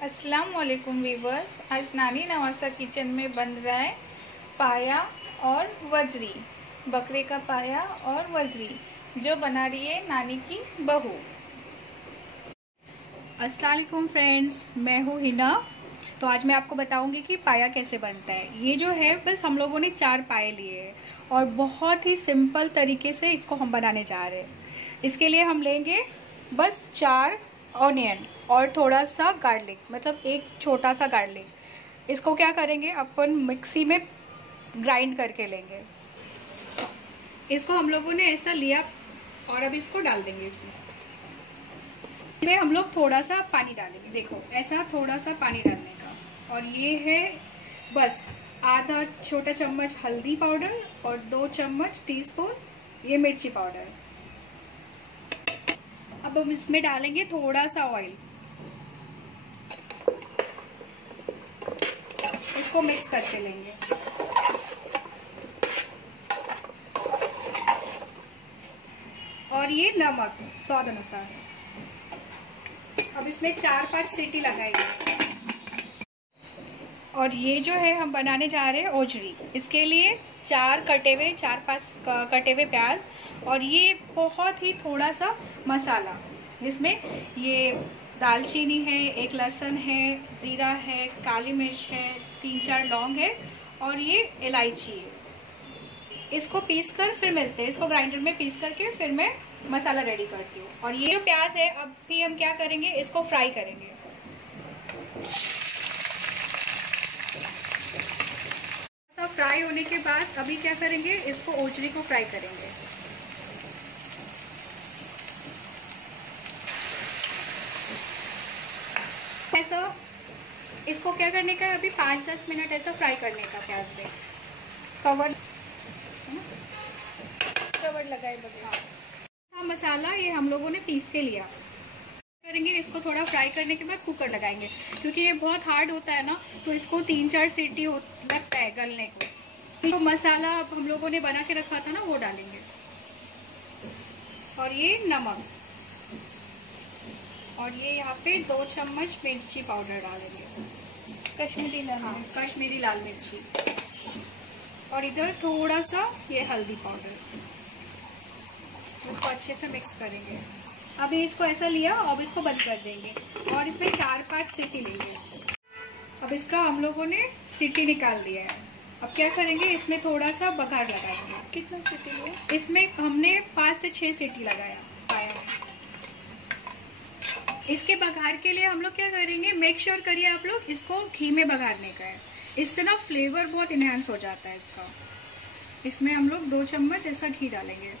अस्सलाम वालेकुम वीवर्स। आज नानी नवासा किचन में बन रहा है पाया और वजरी, बकरे का पाया और वजरी जो बना रही है नानी की बहू। अस्सलाम वालेकुम फ्रेंड्स, मैं हूँ हिना। तो आज मैं आपको बताऊंगी कि पाया कैसे बनता है। ये जो है बस हम लोगों ने 4 पाए लिए हैं और बहुत ही सिंपल तरीके से इसको हम बनाने जा रहे हैं। इसके लिए हम लेंगे बस 4 ऑनियन और थोड़ा सा गार्लिक, मतलब एक छोटा सा गार्लिक। इसको क्या करेंगे, अपन मिक्सी में ग्राइंड करके लेंगे। इसको हम लोगों ने ऐसा लिया और अब इसको डाल देंगे। इसमें हम लोग थोड़ा सा पानी डालेंगे, देखो ऐसा थोड़ा सा पानी डालने का। और ये है बस आधा छोटा चम्मच हल्दी पाउडर और 2 चम्मच टीस्पून ये मिर्ची पाउडर। अब हम इसमें डालेंगे थोड़ा सा ऑयल, इसको मिक्स करके लेंगे। और ये नमक स्वाद अनुसार। अब इसमें 4-5 सीटी लगाएंगे। और ये जो है हम बनाने जा रहे हैं ओजरी। इसके लिए 4-5 कटे हुए प्याज और ये बहुत ही थोड़ा सा मसाला। इसमें ये दालचीनी है, 1 लहसुन है, ज़ीरा है, काली मिर्च है, 3-4 लौंग है और ये इलायची है। इसको पीस कर फिर मिलते हैं। इसको ग्राइंडर में पीस करके फिर मैं मसाला रेडी करती हूँ। और ये जो प्याज है अब भी हम क्या करेंगे, इसको फ्राई करेंगे। फ्राई होने के बाद अभी क्या करेंगे, इसको ओजरी को फ्राई करेंगे। ऐसा इसको क्या करने का है, अभी 5-10 मिनट ऐसा फ्राई करने का प्याज पे। कवर लगाए बगैर। हाँ, मसाला ये हम लोगों ने पीस के लिया। करेंगे इसको थोड़ा फ्राई करने के बाद कुकर लगाएंगे, क्योंकि ये बहुत हार्ड होता है ना, तो इसको 3-4 सीटी लगता है गलने को। तो मसाला अब हम लोगों ने बना के रखा था ना, वो डालेंगे। और ये नमक और ये यहाँ पे 2 चम्मच मिर्ची पाउडर डालेंगे, कश्मीरी लाल मिर्ची। और इधर थोड़ा सा ये हल्दी पाउडर। इसको अच्छे से मिक्स करेंगे। अभी इसको ऐसा लिया, अब इसको बंद कर देंगे और इसमें 4-5 सीटी लेंगे। अब इसका हम लोगों ने सीटी निकाल दिया है। अब क्या करेंगे, इसमें थोड़ा सा बघार लगा देंगे। कितना सीटी लिया? इसमें हमने 5 से 6 सीटी लगाया पाया। इसके बघार के लिए हम लोग क्या करेंगे, मेक श्योर करिए आप लोग इसको घी में बघारने का है। इससे ना फ्लेवर बहुत इनहेंस हो जाता है इसका। इसमें हम लोग 2 चम्मच ऐसा घी डालेंगे।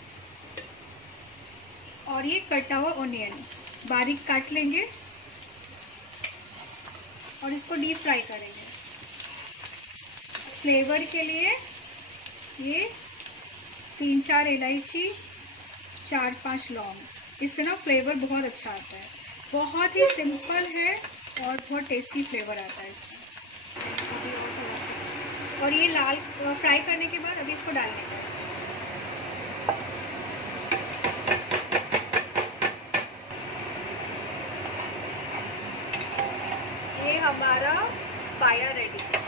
और ये कटा हुआ ऑनियन बारीक काट लेंगे और इसको डीप फ्राई करेंगे। फ्लेवर के लिए ये 3-4 इलायची, 4-5 लौंग, इससे ना फ्लेवर बहुत अच्छा आता है। बहुत ही सिंपल है और बहुत टेस्टी फ्लेवर आता है इसका। और ये लाल फ्राई करने के बाद अभी इसको डालने का है। ये हमारा पाया रेडी है।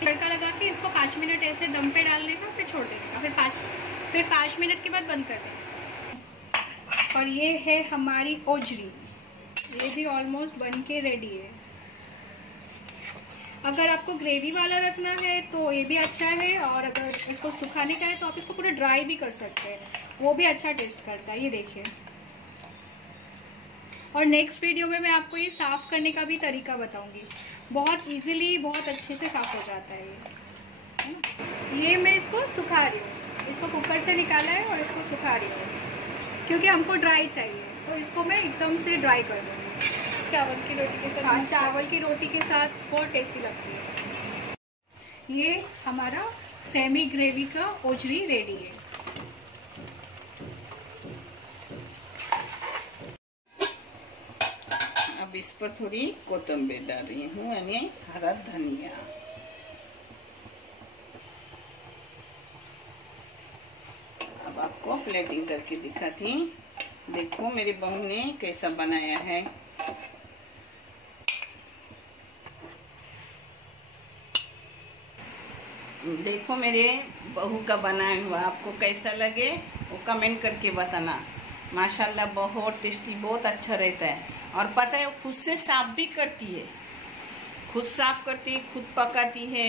तड़का लगा के इसको 5 मिनट ऐसे दम पे डालने का, फिर छोड़ देने का। फिर 5 मिनट के बाद बंद कर देंगे। और ये है हमारी ओजरी, ये भी ऑलमोस्ट बन के रेडी है। अगर आपको ग्रेवी वाला रखना है तो ये भी अच्छा है, और अगर इसको सुखाने का है तो आप इसको पूरा ड्राई भी कर सकते हैं, वो भी अच्छा टेस्ट करता है। ये देखिए। और नेक्स्ट वीडियो में मैं आपको ये साफ़ करने का भी तरीका बताऊंगी। बहुत इजीली, बहुत अच्छे से साफ़ हो जाता है ये मैं इसको सुखा रही हूँ। इसको कुकर से निकाला है और इसको सुखा रही हूँ, क्योंकि हमको ड्राई चाहिए, तो इसको मैं एकदम से ड्राई कर दूँगी। चावल की रोटी के साथ? हाँ, चावल की रोटी के साथ बहुत टेस्टी लगती है। ये हमारा सेमी ग्रेवी का ओजरी रेडी है। अब इस पर थोड़ी कोतंबीर डाल रही हूँ, यानी हरा धनिया। अब आपको प्लेटिंग करके दिखाती। देखो मेरी बहू ने कैसा बनाया है। देखो मेरे बहू का बनाया हुआ आपको कैसा लगे वो कमेंट करके बताना। माशाल्लाह बहुत टेस्टी, बहुत अच्छा रहता है। और पता है वो खुद से साफ भी करती है, खुद साफ करती है, खुद पकाती है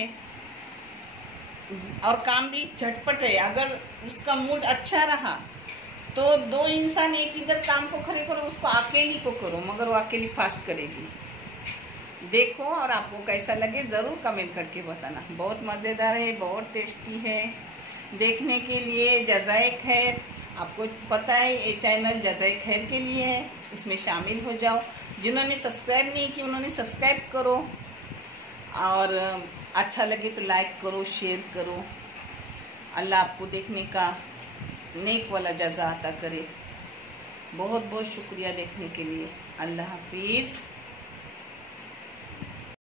और काम भी झटपट है। अगर उसका मूड अच्छा रहा तो 2 इंसान एक इधर काम को खड़े करो, उसको अकेली को करो, मगर वो अकेली फास्ट करेगी। देखो और आपको कैसा लगे ज़रूर कमेंट करके बताना। बहुत मज़ेदार है, बहुत टेस्टी है। देखने के लिए जज़ाए खैर, आपको पता है ये चैनल जज़ाए खैर के लिए है, इसमें शामिल हो जाओ। जिन्होंने सब्सक्राइब नहीं की उन्होंने सब्सक्राइब करो और अच्छा लगे तो लाइक करो, शेयर करो। अल्लाह आपको देखने का नेक वाला जज़ा अता करे। बहुत बहुत शुक्रिया देखने के लिए। अल्लाह हाफिज़।